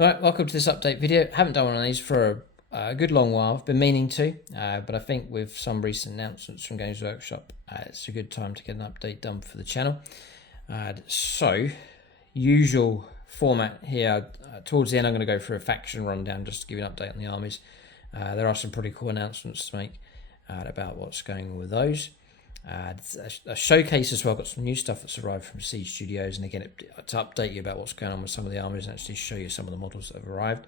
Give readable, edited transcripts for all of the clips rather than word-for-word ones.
Alright, welcome to this update video. Haven't done one of these for a good long while. I've been meaning to, but I think with some recent announcements from Games Workshop, it's a good time to get an update done for the channel. So, usual format here. Towards the end, I'm going to go through a faction rundown just to give you an update on the armies. There are some pretty cool announcements to make about what's going on with those. A showcase as well, got some new stuff that's arrived from Siege Studios, and again to update you about what's going on with some of the armies and actually show you some of the models that have arrived.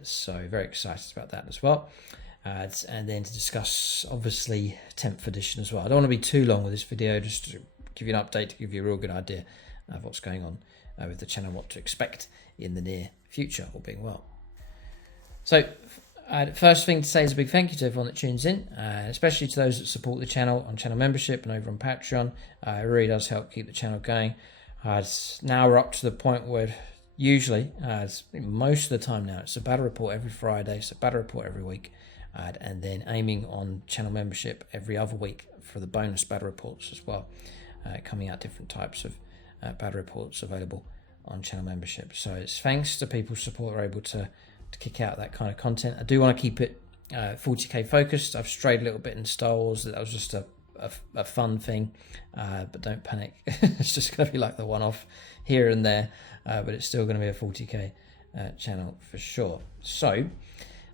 So very excited about that as well. And then to discuss obviously 10th edition as well. I don't want to be too long with this video, just to give you an update, to give you a real good idea of what's going on with the channel, what to expect in the near future, all being well. So first thing to say is a big thank you to everyone that tunes in, especially to those that support the channel on channel membership and over on Patreon. It really does help keep the channel going. Now we're up to the point where usually, most of the time now, it's a battle report every Friday, it's a battle report every week, and then aiming on channel membership every other week for the bonus battle reports as well, coming out different types of battle reports available on channel membership. So it's thanks to people's support we're able to kick out that kind of content. I do want to keep it 40k focused. I've strayed a little bit in Star Wars. That was just a fun thing, but don't panic. It's just going to be like the one-off here and there, but it's still going to be a 40k channel for sure. So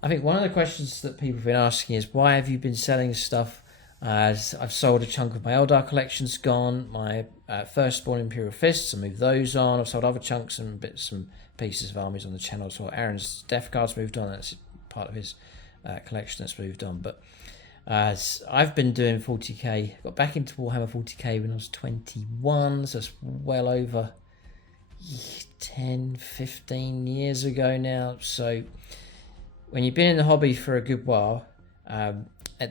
I think one of the questions that people have been asking is, why have you been selling stuff? I've sold a chunk of my Eldar collection's gone, my Firstborn Imperial Fists, I moved those on. I've sold other chunks and bits and pieces of armies on the channel. So Aaron's Death Guard's moved on, that's part of his collection that's moved on. But I've been doing 40k, got back into Warhammer 40k when I was 21, so it's well over 10, 15 years ago now. So when you've been in the hobby for a good while,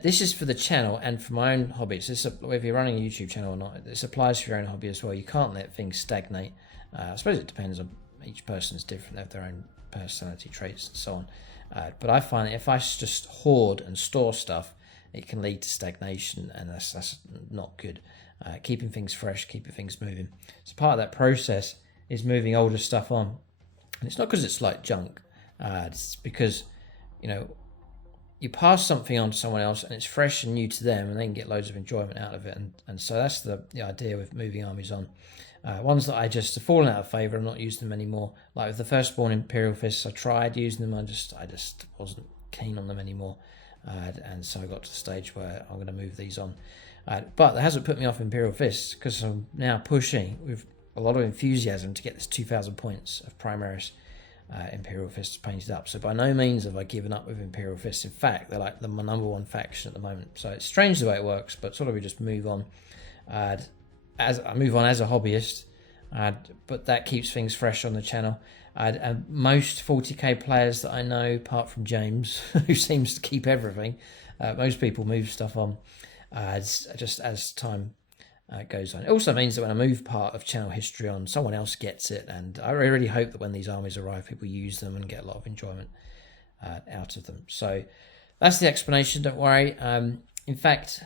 this is for the channel and for my own hobby. So whether you're running a YouTube channel or not, this applies for your own hobby as well. You can't let things stagnate. I suppose it depends on each person's different, they have their own personality traits and so on. But I find that if I just hoard and store stuff, it can lead to stagnation, and that's not good. Keeping things fresh, keeping things moving. So part of that process is moving older stuff on. And it's not because it's like junk. It's because, you pass something on to someone else and it's fresh and new to them, and they can get loads of enjoyment out of it. And so that's the idea with moving armies on. Ones that I just have fallen out of favour, I'm not using them anymore. Like with the Firstborn Imperial Fists, I tried using them, I just wasn't keen on them anymore. And so I got to the stage where I'm going to move these on. But that hasn't put me off Imperial Fists, because I'm now pushing with a lot of enthusiasm to get this 2,000 points of Primaris Imperial Fists painted up. So by no means have I given up with Imperial Fists. In fact, they're like my number one faction at the moment. So it's strange the way it works, but sort of we just move on. As I move on as a hobbyist, but that keeps things fresh on the channel. And most 40k players that I know, apart from James, who seems to keep everything, most people move stuff on just as time goes on. It also means that when I move part of channel history on, someone else gets it, and I really hope that when these armies arrive, people use them and get a lot of enjoyment out of them. So that's the explanation, don't worry. In fact,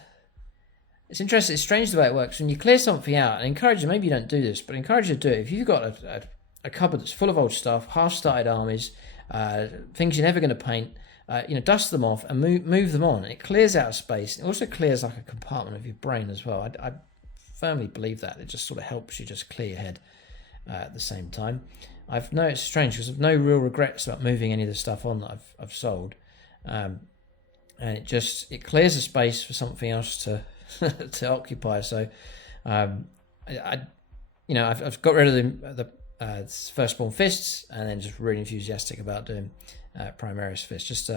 it's interesting, it's strange the way it works. When you clear something out, and encourage you, maybe you don't do this, but encourage you to do it. If you've got a cupboard that's full of old stuff, half-started armies, things you're never going to paint, dust them off and move them on. It clears out space. It also clears like a compartment of your brain as well. I firmly believe that. It just sort of helps you just clear your head at the same time. I've noticed, strange, because I've no real regrets about moving any of the stuff on that I've sold. And it clears a space for something else to to occupy. So I've got rid of the Firstborn Fists, and then just really enthusiastic about doing Primaris Fists. Just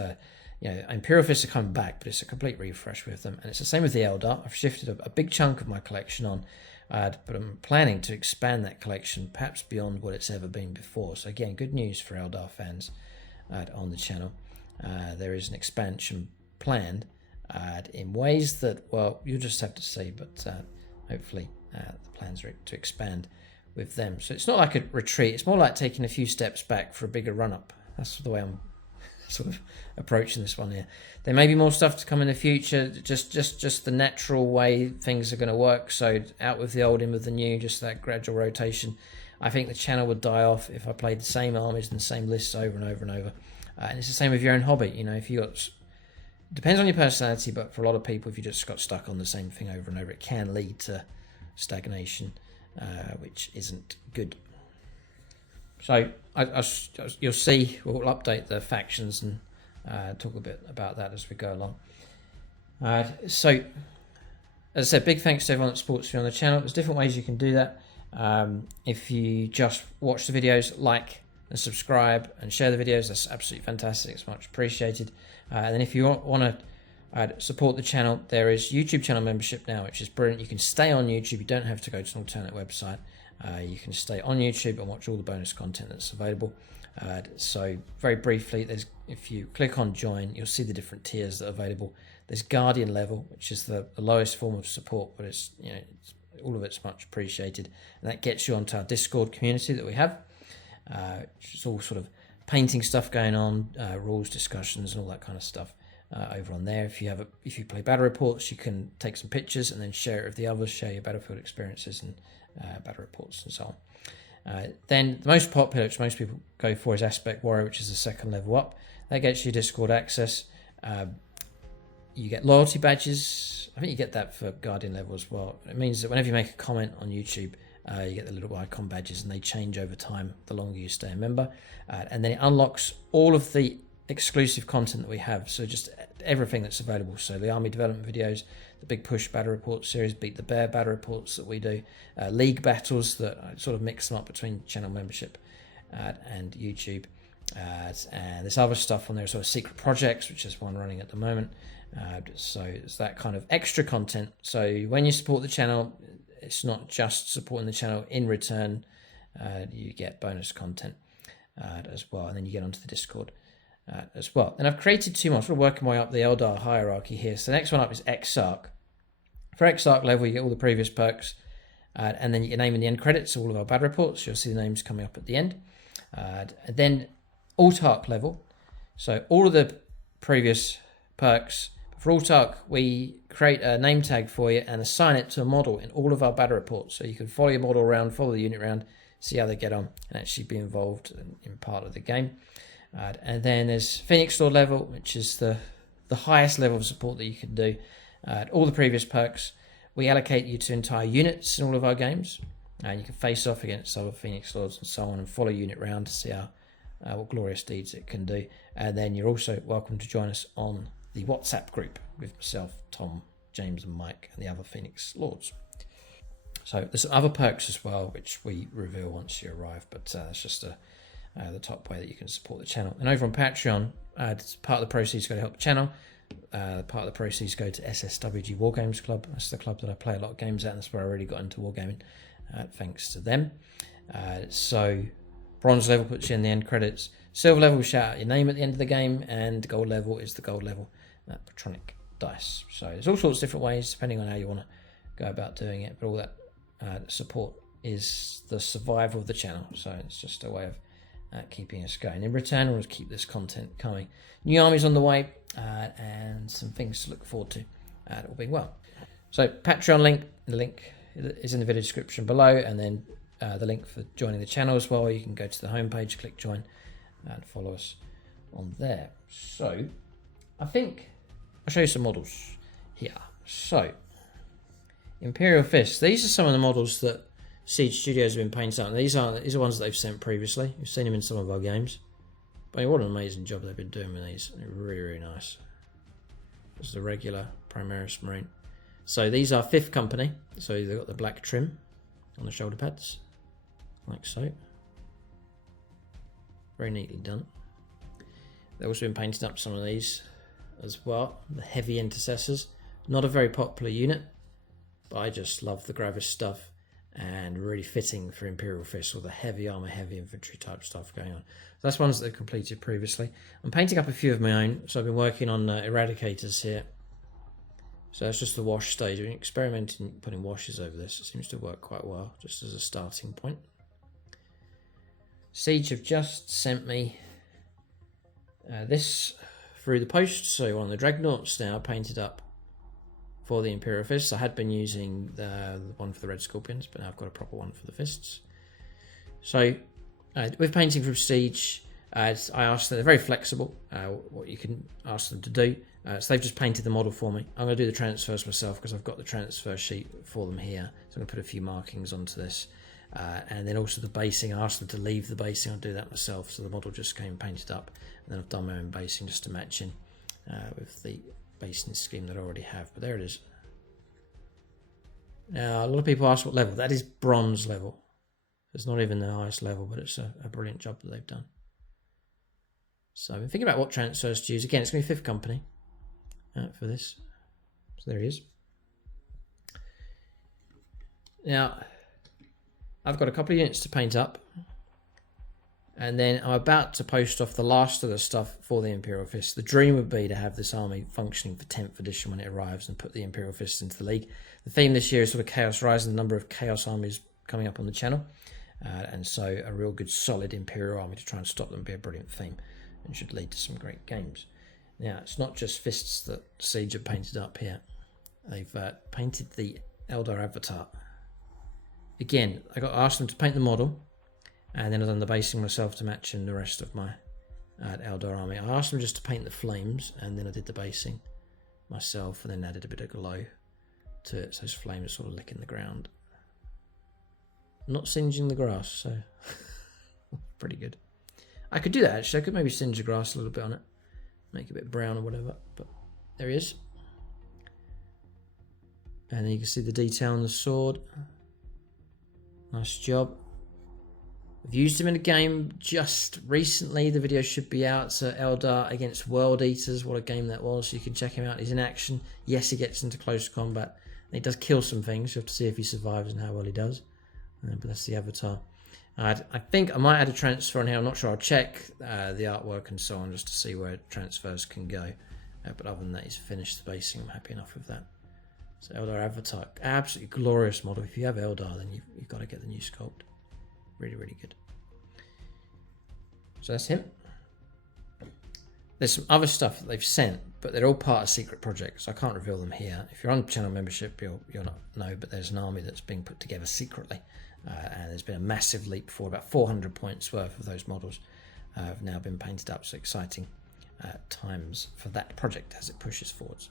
Imperial Fists are coming back, but it's a complete refresh with them. And it's the same with the Eldar. I've shifted a big chunk of my collection on, but I'm planning to expand that collection perhaps beyond what it's ever been before. So again, good news for Eldar fans on the channel. There is an expansion planned in ways that, well, you'll just have to see, but hopefully the plans are to expand with them. So it's not like a retreat, it's more like taking a few steps back for a bigger run-up. That's the way I'm sort of approaching this one here. There may be more stuff to come in the future, just the natural way things are going to work. So out with the old, in with the new, just that gradual rotation. I think the channel would die off if I played the same armies and the same lists over and over and over. And it's the same with your own hobby. You know, if you got, depends on your personality, but for a lot of people, if you just got stuck on the same thing over and over, it can lead to stagnation, which isn't good. So you'll see, we'll update the factions and talk a bit about that as we go along. So, as I said, big thanks to everyone that supports me on the channel. There's different ways you can do that. If you just watch the videos, like and subscribe and share the videos, that's absolutely fantastic. It's much appreciated. And then if you want to support the channel, there is YouTube channel membership now, which is brilliant. You can stay on YouTube. You don't have to go to an alternate website. You can stay on YouTube and watch all the bonus content that's available. So very briefly, if you click on join, you'll see the different tiers that are available. There's Guardian level, which is the lowest form of support, but it's, you know, all of it's much appreciated, and that gets you onto our Discord community that we have, which is all sort of painting stuff going on, rules discussions and all that kind of stuff over on there. If you play battle reports, you can take some pictures and then share it with the others, share your battlefield experiences and battle reports and so on. Then the most popular, which most people go for, is Aspect Warrior, which is the second level up. That gets you Discord access. You get loyalty badges. I think you get that for Guardian level as well. It means that whenever you make a comment on YouTube, you get the little icon badges, and they change over time the longer you stay a member. And then it unlocks all of the exclusive content that we have. So just everything that's available. So the army development videos, the Big Push battle report series, Beat the Bear battle reports that we do, league battles that I sort of mix them up between channel membership and YouTube. And there's other stuff on there, sort of secret projects, which is one running at the moment. So it's that kind of extra content. So when you support the channel, it's not just supporting the channel. In return, you get bonus content as well, and then you get onto the Discord as well. And I've created two more. I'm sort of working my way up the Eldar hierarchy here. So the next one up is Exarch. For Exarch level, you get all the previous perks, and then you get name in the end credits, all of our battle reports. You'll see the names coming up at the end. And then Autarch level. So all of the previous perks. For Autarch, we create a name tag for you and assign it to a model in all of our battle reports. So you can follow your model around, follow the unit around, see how they get on, and actually be involved in part of the game. And then there's Phoenix Lord level, which is the highest level of support that you can do. All the previous perks, we allocate you to entire units in all of our games. You can face off against other Phoenix Lords and so on, and follow unit around to see how what glorious deeds it can do. And then you're also welcome to join us on the WhatsApp group with myself, Tom, James and Mike and the other Phoenix Lords. So there's some other perks as well, which we reveal once you arrive, but that's just the top way that you can support the channel. And over on Patreon, part of the proceeds go to help the channel. Part of the proceeds go to SSWG Wargames Club. That's the club that I play a lot of games at, and that's where I really got into wargaming, thanks to them. So bronze level puts you in the end credits. Silver level, shout out your name at the end of the game, and gold level is the gold level Patronic dice. So there's all sorts of different ways depending on how you want to go about doing it, but all that support is the survival of the channel. So it's just a way of keeping us going. In return, we'll keep this content coming. New armies on the way, and some things to look forward to, all being well. So Patreon link, the link is in the video description below, and then the link for joining the channel as well. You can go to the homepage, click join, and follow us on there. So I think I'll show you some models here. So Imperial Fist, these are some of the models that Siege Studios have been painting out. These are ones that they've sent previously. We've seen them in some of our games. But what an amazing job they've been doing with these. They're really, really nice. This is the regular Primaris Marine. So these are 5th Company. So they've got the black trim on the shoulder pads, like so. Very neatly done. They've also been painting up some of these as well. The Heavy Intercessors. Not a very popular unit, but I just love the Gravis stuff, and really fitting for Imperial Fist, or the heavy armor, heavy infantry type stuff going on. So that's ones that they've completed previously. I'm painting up a few of my own, so I've been working on Eradicators here. So that's just the wash stage. I've been experimenting putting washes over this. It seems to work quite well, just as a starting point. Siege have just sent me this through the post. So one of the Dreadnoughts now painted up for the Imperial Fists. I had been using the one for the Red Scorpions, but now I've got a proper one for the Fists. So with painting from Siege, I asked them, they're very flexible, what you can ask them to do. So they've just painted the model for me. I'm going to do the transfers myself because I've got the transfer sheet for them here. So I'm going to put a few markings onto this. And then also the basing, I asked them to leave the basing, I'll do that myself. So the model just came painted up. And then I've done my own basing just to match in with the basing scheme that I already have. But there it is. Now, a lot of people ask what level. That is bronze level. It's not even the highest level, but it's a brilliant job that they've done. So I've been thinking about what transfers to use. Again, it's going to be 5th company for this. So there he is. Now, I've got a couple of units to paint up. And then I'm about to post off the last of the stuff for the Imperial Fist. The dream would be to have this army functioning for 10th edition when it arrives and put the Imperial Fist into the league. The theme this year is sort of Chaos Rising, the number of Chaos armies coming up on the channel. And so a real good solid Imperial army to try and stop them would be a brilliant theme and should lead to some great games. Now, it's not just fists that Siege have painted up here. They've painted the Eldar avatar. Again, I got asked them to paint the model, and then I've done the basing myself to match in the rest of my Eldar army. I asked them just to paint the flames, and then I did the basing myself, and then added a bit of glow to it, so those flames are sort of licking the ground. Not singeing the grass, so pretty good. I could do that actually. I could maybe singe the grass a little bit on it, make it a bit brown or whatever. But there he is, and then you can see the detail on the sword. Nice job. I've used him in a game just recently. The video should be out. So Eldar against World Eaters. What a game that was. You can check him out. He's in action. Yes, he gets into close combat. And he does kill some things. You have to see if he survives and how well he does. But that's the avatar. I think I might add a transfer on here. I'm not sure. I'll check the artwork and so on just to see where transfers can go. But other than that, he's finished the basing. I'm happy enough with that. So Eldar avatar. Absolutely glorious model. If you have Eldar, then you've got to get the new sculpt. Really, really good. So that's him. There's some other stuff that they've sent, but they're all part of secret projects, so I can't reveal them here. If you're on channel membership, you'll not know, but there's an army that's being put together secretly. And there's been a massive leap forward. About 400 points worth of those models have now been painted up. So exciting times for that project as it pushes forwards.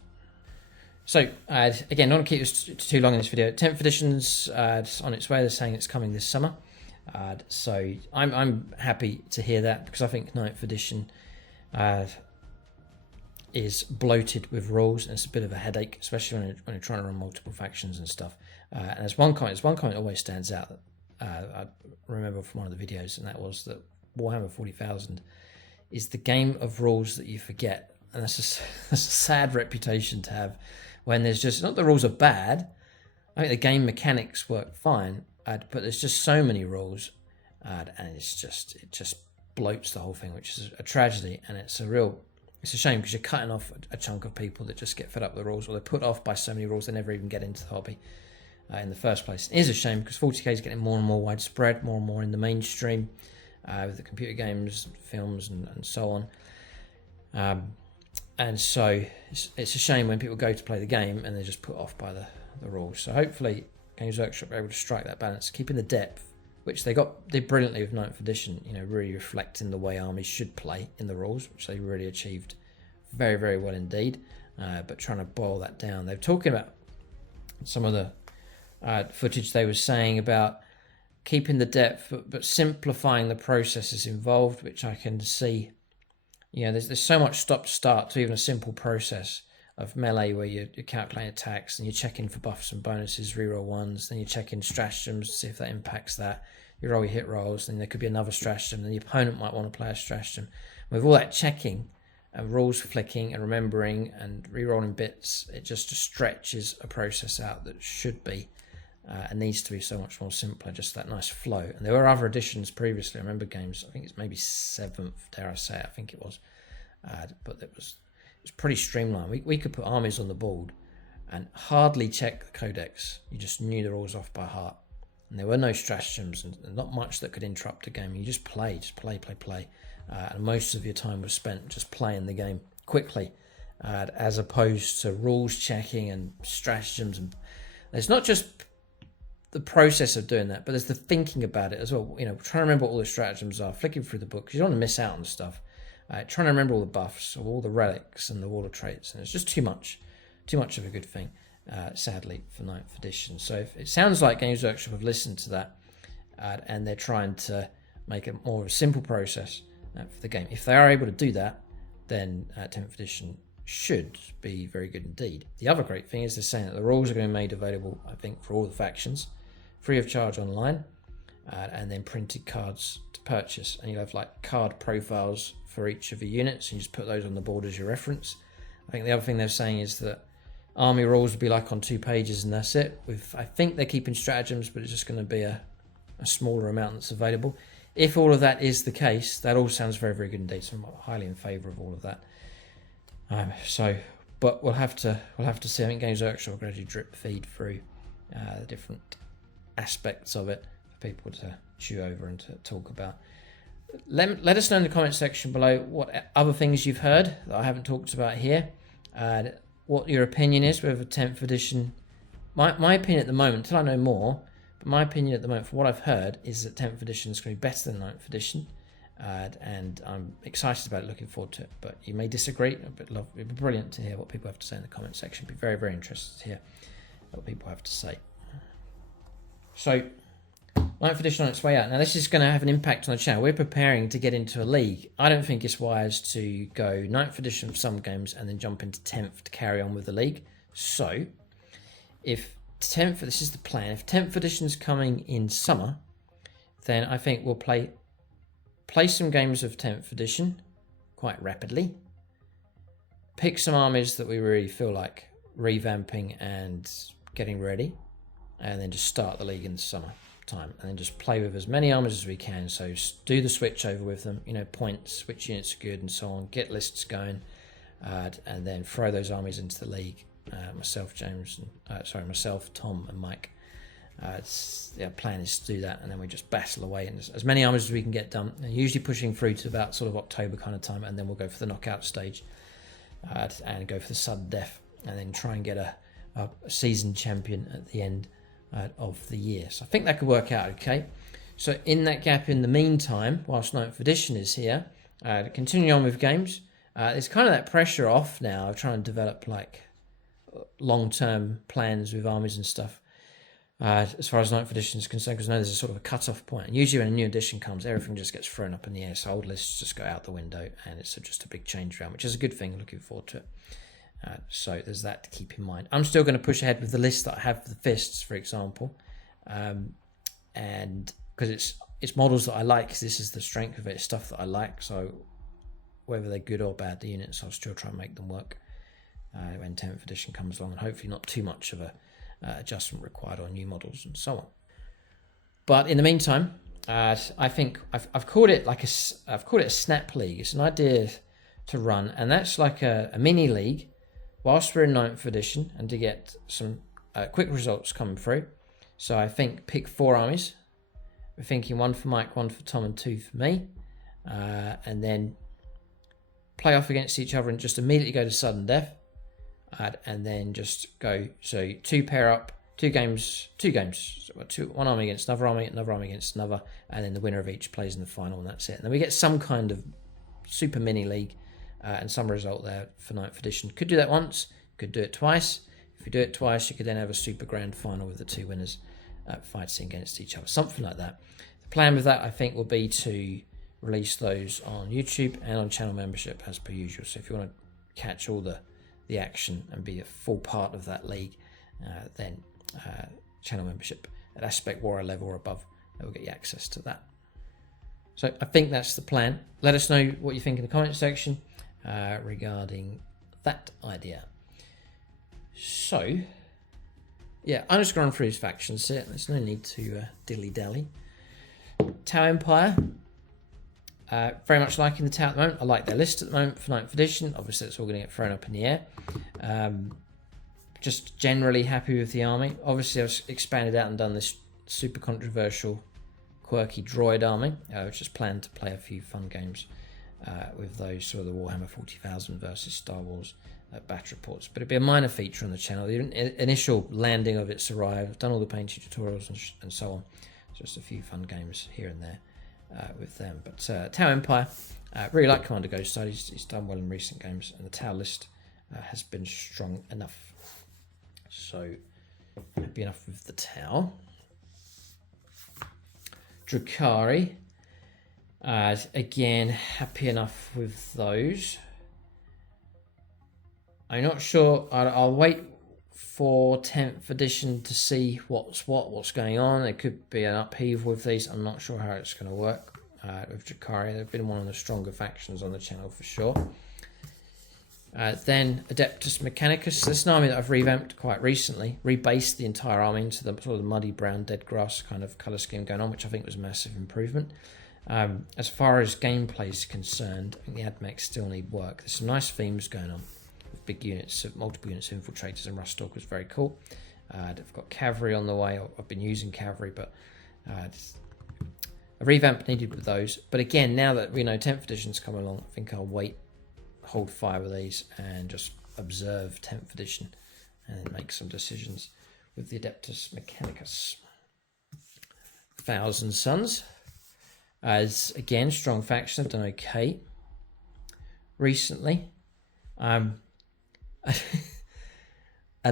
So again, not to keep this too long in this video. 10th edition's on its way. They're saying it's coming this summer. So I'm happy to hear that because I think 9th edition is bloated with rules and it's a bit of a headache, especially when you're trying to run multiple factions and stuff. And there's one comment always stands out that I remember from one of the videos, and that was that Warhammer 40,000 is the game of rules that you forget, and that's a sad reputation to have. When there's just not the rules are bad, I think the game mechanics work fine, but there's just so many rules, and it just bloats the whole thing, which is a tragedy, and it's a shame because you're cutting off a chunk of people that just get fed up with the rules, or they're put off by so many rules they never even get into the hobby in the first place. It is a shame because 40k is getting more and more widespread, more and more in the mainstream with the computer games, films, and so on. And so it's a shame when people go to play the game and they're just put off by the rules. So hopefully Games Workshop are able to strike that balance, keeping the depth, which they did brilliantly with 9th edition, really reflecting the way armies should play in the rules, which they really achieved very, very well indeed. But trying to boil that down. They're talking about some of the footage they were saying about keeping the depth, but simplifying the processes involved, which I can see. There's so much stop-start to even a simple process of melee where you're calculating attacks and you're checking for buffs and bonuses, reroll ones, then you're checking stratagems to see if that impacts that. You roll your hit rolls, then there could be another stratagem, then the opponent might want to play a stratagem. With all that checking and rules flicking and remembering and rerolling bits, it just stretches a process out that should be and needs to be so much more simpler, just that nice flow. And there were other editions previously. I remember games, I think it's maybe 7th, dare I say, I think it was. But it was pretty streamlined. We could put armies on the board and hardly check the codex. You just knew the rules off by heart. And there were no stratagems and not much that could interrupt a game. You just play. And most of your time was spent just playing the game quickly, as opposed to rules checking and stratagems. And it's not just the process of doing that, but there's the thinking about it as well. You know, trying to remember what all the stratagems are, flicking through the book, because you don't want to miss out on stuff. Trying to remember all the buffs, all the relics and the wall of traits, and it's just too much of a good thing, sadly, for 9th edition. So if it sounds like Games Workshop have listened to that, and they're trying to make it more of a simple process for the game. If they are able to do that, then 10th edition should be very good indeed. The other great thing is they're saying that the rules are going to be made available, I think, for all the factions, free of charge online, and then printed cards to purchase. And you'll have like card profiles for each of the units, and you just put those on the board as your reference. I think the other thing they're saying is that army rules will be like on 2 pages and that's it. I think they're keeping stratagems, but it's just going to be a smaller amount that's available. If all of that is the case, that all sounds very, very good indeed. So I'm highly in favour of all of that. But we'll have to see. I think Games Workshop will gradually drip feed through the different aspects of it for people to chew over and to talk about. Let us know in the comment section below what other things you've heard that I haven't talked about here, and what your opinion is whether 10th edition. My opinion at the moment, until I know more, but my opinion at the moment, from what I've heard, is that 10th edition is going to be better than 9th edition. And I'm excited about it, looking forward to it. But you may disagree. It'd be brilliant to hear what people have to say in the comment section. I'd be very, very interested to hear what people have to say. So, 9th edition on its way out. Now, this is going to have an impact on the channel. We're preparing to get into a league. I don't think it's wise to go 9th edition for some games and then jump into 10th to carry on with the league. So, if 10th, this is the plan. If 10th edition is coming in summer, then I think we'll play some games of 10th edition quite rapidly, pick some armies that we really feel like revamping and getting ready, and then just start the league in the summer time, and then just play with as many armies as we can. So do the switch over with them, you know, points, which units are good and so on, get lists going, and then throw those armies into the league. Myself, Tom and Mike. The plan is to do that, and then we just battle away and as many armies as we can get done, and usually pushing through to about sort of October kind of time, and then we'll go for the knockout stage and go for the sudden death, and then try and get a season champion at the end of the year. So I think that could work out okay. So in that gap, in the meantime, whilst 9th edition is here, continuing on with games, there's kind of that pressure off now of trying to develop like long-term plans with armies and stuff. As far as 9th edition is concerned, because I know there's a sort of a cut-off point. And usually when a new edition comes, everything just gets thrown up in the air. So old lists just go out the window, and it's just a big change around, which is a good thing. Looking forward to it. So there's that to keep in mind. I'm still going to push ahead with the list that I have for the fists, for example, and because it's models that I like. Cause this is the strength of it. It's stuff that I like. So whether they're good or bad, the units, I'll still try and make them work when 10th edition comes along, and hopefully not too much of a adjustment required on new models and so on. But in the meantime, I think I've called it a snap league. It's an idea to run, and that's like a mini league whilst we're in 9th edition, and to get some quick results coming through. So I think pick 4 armies. We're thinking 1 for Mike, 1 for Tom, and 2 for me, and then play off against each other and just immediately go to sudden death. And then just go, so 2 pair up, 2 games, one army against another army against another, and then the winner of each plays in the final, and that's it. And then we get some kind of super mini league and some result there for 9th edition. Could do that once, could do it twice. If you do it twice, you could then have a super grand final with the 2 winners fighting against each other, something like that. The plan with that, I think, will be to release those on YouTube and on channel membership as per usual. So if you want to catch all the action and be a full part of that league, then channel membership at Aspect Warrior level or above, that will get you access to that. So I think that's the plan. Let us know what you think in the comment section regarding that idea. So yeah, I'm just going through these factions here. There's no need to dilly-dally. Tau Empire. Very much liking the Tau at the moment. I like their list at the moment for 9th edition. Obviously, it's all going to get thrown up in the air. Just generally happy with the army. Obviously, I've expanded out and done this super controversial, quirky droid army. I've just planned to play a few fun games with those, sort of the Warhammer 40,000 versus Star Wars battle reports, but it'd be a minor feature on the channel. The initial landing of it's arrived. I've done all the painting tutorials and so on. Just a few fun games here and there with them. But Tau Empire, really like Commander Ghost Side. He's done well in recent games, and the Tau list has been strong enough. So happy enough with the Tau. Drukhari, again, happy enough with those. I'm not sure. I'll wait for 10th edition to see what's going on. There could be an upheaval with these. I'm not sure how it's going to work with Drukhari. They've been one of the stronger factions on the channel for sure. Then Adeptus Mechanicus. This is an army that I've revamped quite recently. Rebased the entire army into the sort of muddy brown dead grass kind of colour scheme going on, which I think was a massive improvement. As far as gameplay is concerned, I think the AdMechs still need work. There's some nice themes going on. Big units, multiple units of infiltrators and rust stalkers, very cool. I've got cavalry on the way. I've been using cavalry, but a revamp needed with those. But again, now that we know 10th edition's come along, I think I'll wait, hold fire with these, and just observe 10th edition, and then make some decisions with the Adeptus Mechanicus. Thousand Sons, as again, strong faction. I've done okay recently. A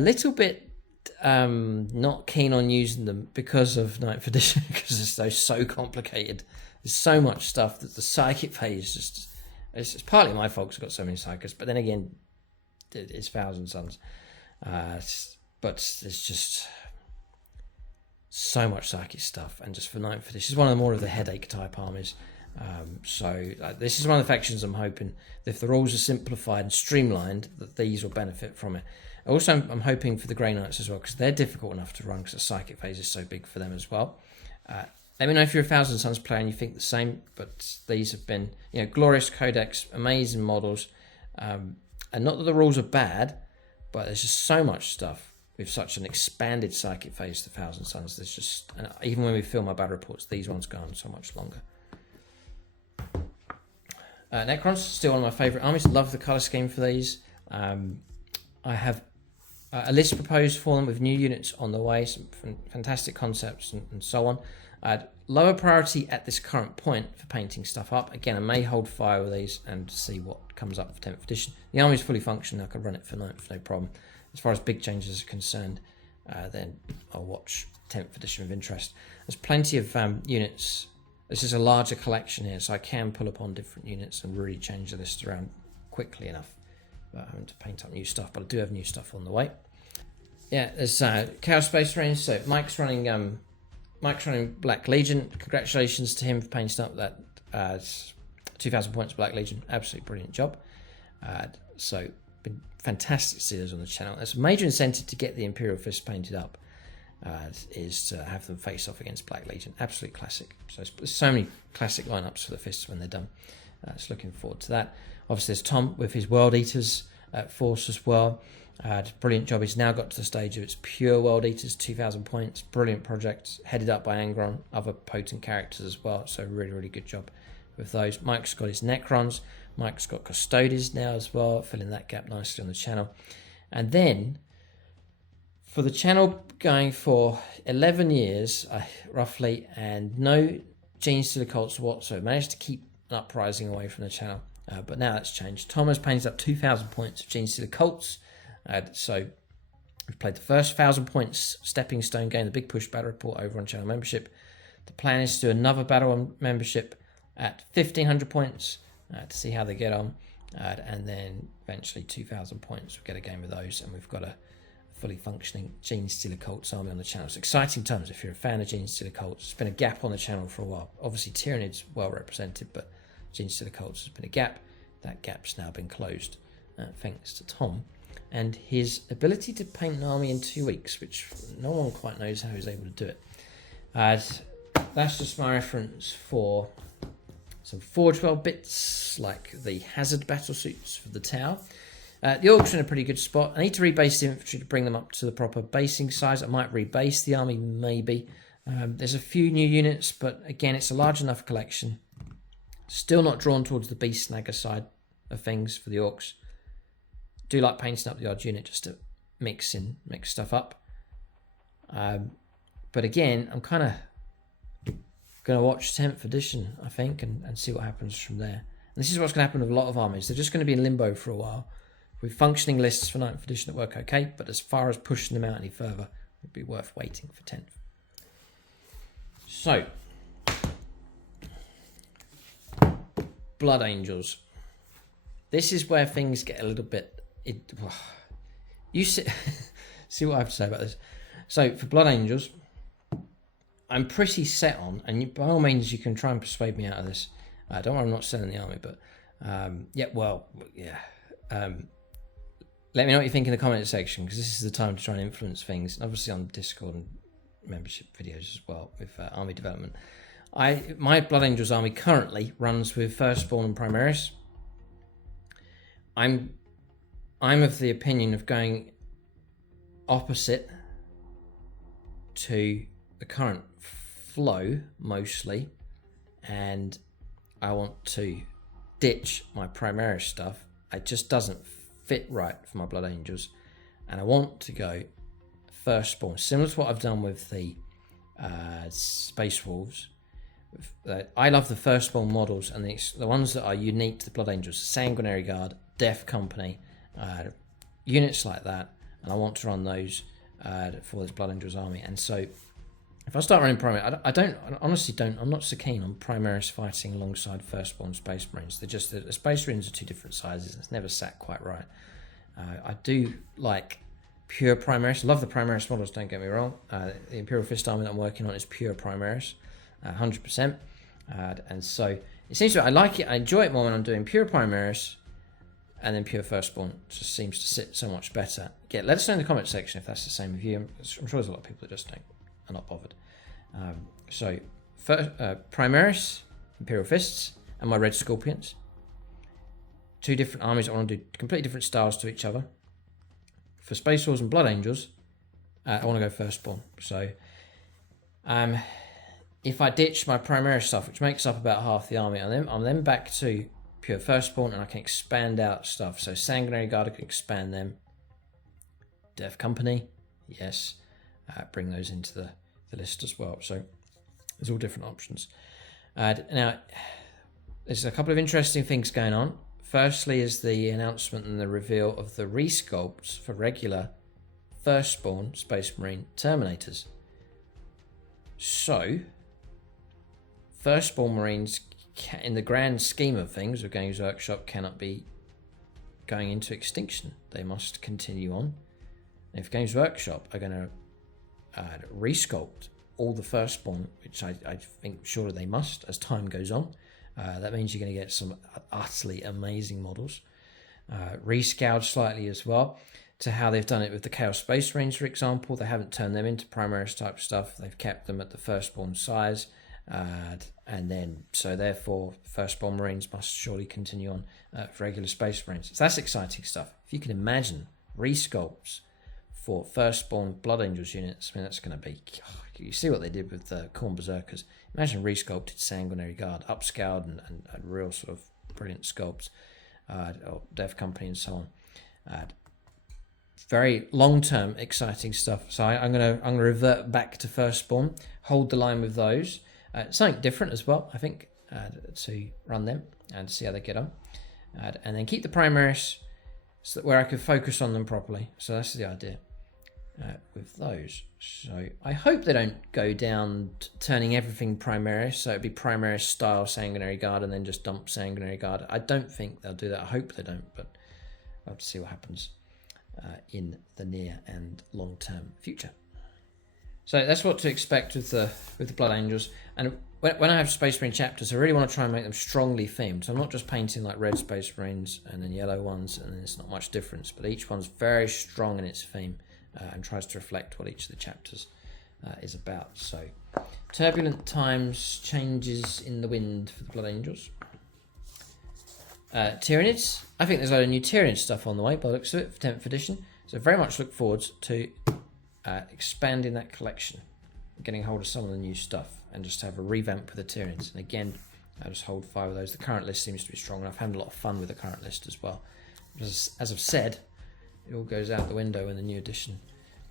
little bit not keen on using them because of 9th edition, because they're so complicated. There's so much stuff that the psychic phase just... It's partly my fault because I've got so many psychics, but then again, it's Thousand Sons. But there's just so much psychic stuff, and just for 9th edition, this is one of the more of the headache type armies. So this is one of the factions I'm hoping that if the rules are simplified and streamlined, that these will benefit from it. Also, I'm hoping for the Grey Knights as well, because they're difficult enough to run because the psychic phase is so big for them as well. Let me know if you're a Thousand Sons player and you think the same, but these have been, glorious codex, amazing models, and not that the rules are bad, but there's just so much stuff with such an expanded psychic phase to Thousand Sons. There's just, and even when we film our battle reports, these ones go on so much longer. Necrons, still one of my favourite armies. Love the colour scheme for these. I have a list proposed for them with new units on the way, some fantastic concepts and so on. Lower priority at this current point for painting stuff up. Again, I may hold fire with these and see what comes up for 10th edition. The army is fully functional. I can run it for 9th, no problem. As far as big changes are concerned, then I'll watch 10th edition with interest. There's plenty of units. This is a larger collection here, so I can pull upon different units and really change the list around quickly enough without having to paint up new stuff, but I do have new stuff on the way. Yeah, there's Chaos Space Marines, so Mike's running Black Legion. Congratulations to him for painting up that 2,000 points Black Legion. Absolutely brilliant job. So, been fantastic to see those on the channel. There's a major incentive to get the Imperial Fist painted up. Is to have them face off against Black Legion. Absolute classic. So there's so many classic lineups for the fists when they're done. Just looking forward to that. Obviously there's Tom with his World Eaters force as well. Brilliant job. He's now got to the stage of its pure World Eaters, 2,000 points. Brilliant project, headed up by Angron, other potent characters as well. So really, really good job with those. Mike's got his Necrons. Mike's got Custodes now as well, filling that gap nicely on the channel. And then for the channel going for 11 years, roughly, and no Genes to the Cults whatsoever, managed to keep an uprising away from the channel. But now that's changed. Tom has painted up 2,000 points of Genes to the Cults. So we've played the first 1,000 points stepping stone game, the Big Push Battle Report over on channel membership. The plan is to do another battle on membership at 1,500 points to see how they get on. And then eventually 2,000 points. We'll get a game of those, and we've got a fully functioning Gene Stealer Cults army on the channel. It's exciting times if you're a fan of Gene Stealer Cults. There's been a gap on the channel for a while. Obviously Tyrannid's well represented, but Gene Stealer Cults has been a gap. That gap's now been closed thanks to Tom and his ability to paint an army in 2 weeks, which no one quite knows how he's able to do it. That's just my reference for some Forge World bits like the Hazard battle suits for the Tau. The Orcs are in a pretty good spot. I need to rebase the infantry to bring them up to the proper basing size. I might rebase the army, maybe. There's a few new units, but again, it's a large enough collection. Still not drawn towards the Beast Snagger side of things for the Orcs. Do like painting up the odd unit just to mix stuff up. But again, I'm kind of going to watch 10th edition, I think, and see what happens from there. And this is what's going to happen with a lot of armies. They're just going to be in limbo for a while, with functioning lists for 9th edition that work okay, but as far as pushing them out any further, it'd be worth waiting for 10th. So, Blood Angels. This is where things get a little bit... You see, see what I have to say about this. So, for Blood Angels, I'm pretty set on, and by all means you can try and persuade me out of this. Don't worry, I'm not selling the army, but let me know what you think in the comment section, because this is the time to try and influence things. And obviously on Discord and membership videos as well with army development. My Blood Angels army currently runs with Firstborn and Primaris. I'm of the opinion of going opposite to the current flow mostly, and I want to ditch my Primaris stuff. It just doesn't fit right for my Blood Angels, and I want to go Firstborn, similar to what I've done with the Space Wolves. I love the Firstborn models, and the ones that are unique to the Blood Angels: Sanguinary Guard, Death Company, units like that, and I want to run those for this Blood Angels army. And so if I start running Primaris, I honestly don't, I'm not so keen on Primaris fighting alongside Firstborn Space Marines. They're just, the Space Marines are two different sizes, and it's never sat quite right. I do like pure Primaris. I love the Primaris models, don't get me wrong. The Imperial Fist army that I'm working on is pure Primaris, 100%. And so it seems to me, I like it, I enjoy it more when I'm doing pure Primaris, and then pure Firstborn just seems to sit so much better. Let us know in the comment section if that's the same with you. I'm sure there's a lot of people that just are not bothered. So Primaris, Imperial Fists, and my Red Scorpions. Two different armies. I want to do completely different styles to each other. For Space Wolves and Blood Angels, I want to go Firstborn. So if I ditch my Primaris stuff, which makes up about half the army, I'm then back to pure Firstborn, and I can expand out stuff. So Sanguinary Guard, I can expand them. Death Company, yes. Bring those into the list as well. So there's all different options. Now, there's a couple of interesting things going on. Firstly is the announcement and the reveal of the resculpts for regular Firstborn Space Marine Terminators. So, Firstborn Marines, in the grand scheme of things of Games Workshop, cannot be going into extinction. They must continue on. And if Games Workshop are going to resculpt all the Firstborn, which I think surely they must as time goes on, that means you're going to get some utterly amazing models. Rescaled slightly as well to how they've done it with the Chaos Space Marines, for example. They haven't turned them into Primaris type stuff. They've kept them at the Firstborn size. And then, so therefore, Firstborn Marines must surely continue on for regular Space Marines. So that's exciting stuff. If you can imagine resculpts for Firstborn Blood Angels units, I mean, that's going to be... You see what they did with the Khorne Berserkers. Imagine resculpted Sanguinary Guard, upscaled and real sort of brilliant sculpts, or Death Company and so on. Very long-term exciting stuff. So I'm gonna revert back to Firstborn, hold the line with those. Something different as well, I think, to run them and see how they get on. And then keep the Primaris so that where I could focus on them properly. So that's the idea with those. So I hope they don't go down turning everything Primaris. So it'd be Primaris style Sanguinary Guard and then just dump Sanguinary Guard. I don't think they'll do that. I hope they don't, but I'll have to see what happens in the near and long-term future. So that's what to expect with the Blood Angels. And when I have Space Marine chapters, I really want to try and make them strongly themed. So I'm not just painting like red Space Marines and then yellow ones, and then it's not much difference. But each one's very strong in its theme and tries to reflect what each of the chapters is about. So turbulent times, changes in the wind for the Blood Angels. Tyranids. I think there's a lot of new Tyranid stuff on the way by the looks of it for 10th edition. So very much look forward to expanding that collection, getting hold of some of the new stuff, and just have a revamp with the Tyranids. And again, I'll just hold 5 of those. The current list seems to be strong enough. I'm having a lot of fun with the current list as well. As I've said, it all goes out the window when the new edition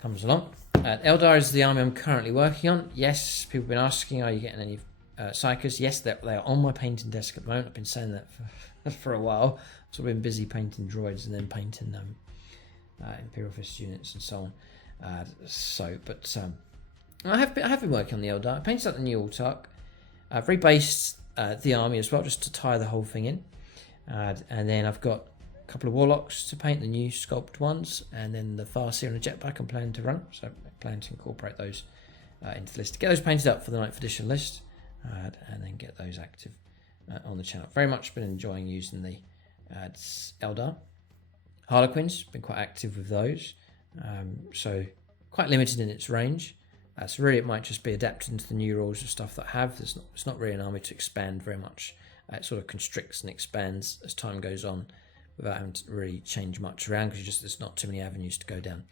comes along. Eldar is the army I'm currently working on. Yes, people have been asking, are you getting any Psychers? Yes, they are on my painting desk at the moment. I've been saying that for a while. So I've been busy painting droids and then painting Imperial Fist units and so on. I have been working on the Eldar. I painted up the new Autarch. I've rebased the army as well, just to tie the whole thing in. And then I've got a couple of Warlocks to paint, the new sculpt ones, and then the Farseer and the Jetpack I'm planning to run. So I plan to incorporate those into the list. Get those painted up for the 9th edition list, and then get those active on the channel. Very much been enjoying using the Eldar. Harlequins, been quite active with those. So quite limited in its range. So really it might just be adapting to the new rules of stuff that I have. It's not really an army to expand very much. It sort of constricts and expands as time goes on without having to really change much around, because there's not too many avenues to go down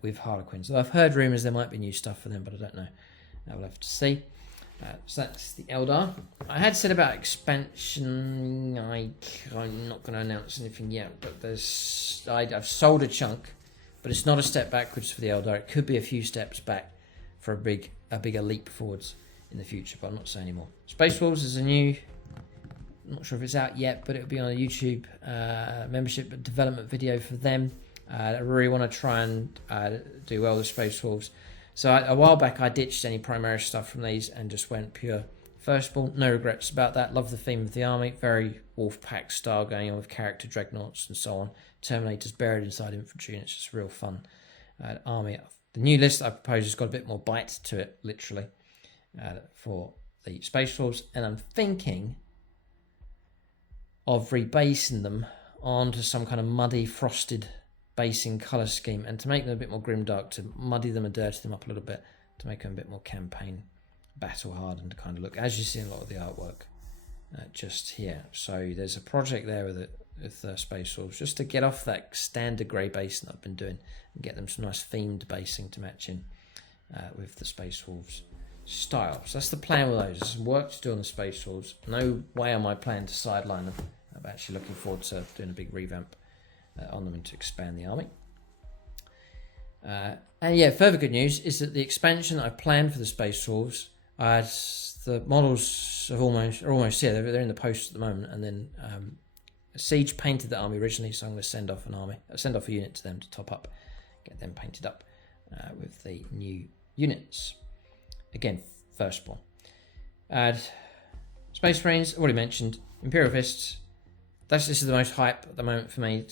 with Harlequins. So I've heard rumours there might be new stuff for them, but I don't know. We'll have to see. So that's the Eldar. I had said about expansion, I'm not going to announce anything yet, but I've sold a chunk, but it's not a step backwards for the Eldar. It could be a few steps back for a bigger leap forwards in the future, but I'm not saying anymore. Space Wolves is a new, I'm not sure if it's out yet, but it'll be on a YouTube membership development video for them. I really want to try and do well with Space Wolves. So a while back I ditched any Primaris stuff from these and just went pure Firstborn. No regrets about that. Love the theme of the army. Very Wolfpack style going on with character dreadnoughts and so on. Terminators buried inside infantry, and it's just real fun army. The new list I propose has got a bit more bite to it, literally, for the Space Wolves, and I'm thinking of rebasing them onto some kind of muddy, frosted basing colour scheme, and to make them a bit more grimdark, to muddy them and dirty them up a little bit, to make them a bit more campaign battle hardened kind of look, as you see in a lot of the artwork just here. So there's a project there with Space Wolves, just to get off that standard grey basing that I've been doing and get them some nice themed basing to match in with the Space Wolves style. So that's the plan with those. There's some work to do on the Space Wolves. No way am I planning to sideline them. I'm actually looking forward to doing a big revamp on them and to expand the army. And yeah, further good news is that the expansion I've planned for the Space Wolves, the models are almost here. They're in the post at the moment, and then Siege painted the army originally, so I'm going to send off a unit to them to top up, get them painted up with the new units. Again, Firstborn. Space Marines, already mentioned. Imperial Fists. This is the most hype at the moment for me.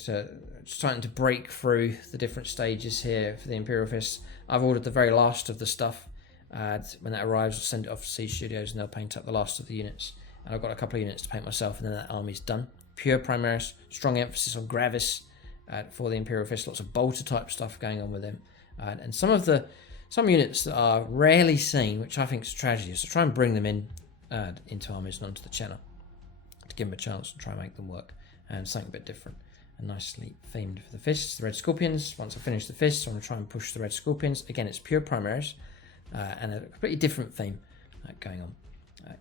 Starting to break through the different stages here for the Imperial Fists. I've ordered the very last of the stuff. When that arrives, I'll send it off to Siege Studios and they'll paint up the last of the units. And I've got a couple of units to paint myself, and then that army's done. Pure Primaris, strong emphasis on Gravis for the Imperial Fist. Lots of bolter type stuff going on with them. And some units that are rarely seen, which I think is a tragedy. So try and bring them into armies and onto the channel to give them a chance and try and make them work. And something a bit different and nicely themed for the Fists. The Red Scorpions, once I finish the Fists, I'm going to try and push the Red Scorpions. Again, it's pure Primaris and a completely different theme going on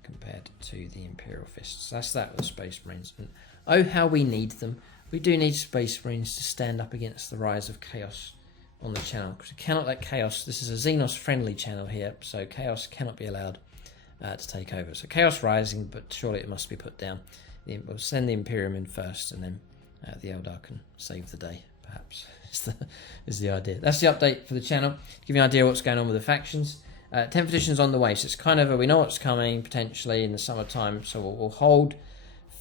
compared to the Imperial Fists. So that's that with the Space Marines. And oh, how we need them. We do need Space Marines to stand up against the rise of chaos on the channel, because we cannot let chaos, this is a Xenos friendly channel here, so chaos cannot be allowed to take over. So chaos rising, but surely it must be put down. We'll send the Imperium in first, and then the Eldar can save the day, perhaps, is the idea. That's the update for the channel. Give you an idea what's going on with the factions. 10th edition's on the way, so it's kind of we know what's coming potentially in the summertime, so we'll hold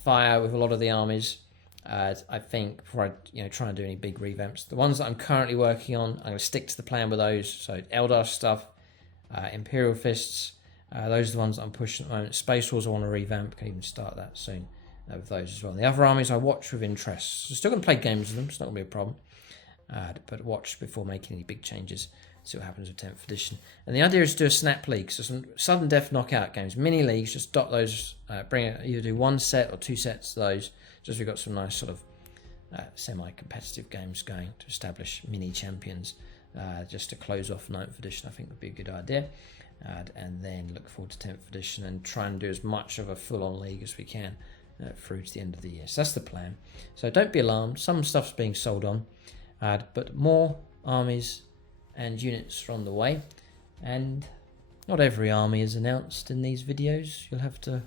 fire with a lot of the armies. I think before I try and do any big revamps. The ones that I'm currently working on, I'm going to stick to the plan with those. So Eldar stuff, Imperial Fists, those are the ones that I'm pushing at the moment. Space Wars I want to revamp, can even start that soon with those as well. The other armies I watch with interest. So still going to play games with them, it's not going to be a problem. But watch before making any big changes. See what happens with 10th edition. And the idea is to do a snap league, so some sudden death knockout games, mini leagues. Just dot those, either do one set or two sets of those. Just we've got some nice sort of semi-competitive games going to establish mini champions. Just to close off 9th edition, I think would be a good idea. And then look forward to 10th edition and try and do as much of a full-on league as we can through to the end of the year. So that's the plan. So don't be alarmed. Some stuff's being sold on. but more armies and units are on the way, and not every army is announced in these videos. You'll have to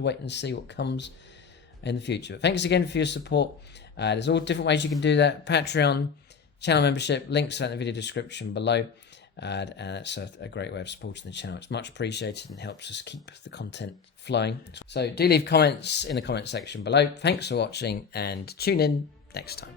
wait and see what comes in the future. But thanks again for your support. There's all different ways you can do that: Patreon, channel membership, links are in the video description below, and that's a great way of supporting the channel. It's much appreciated and helps us keep the content flowing. So do leave comments in the comment section below. Thanks for watching, and tune in next time.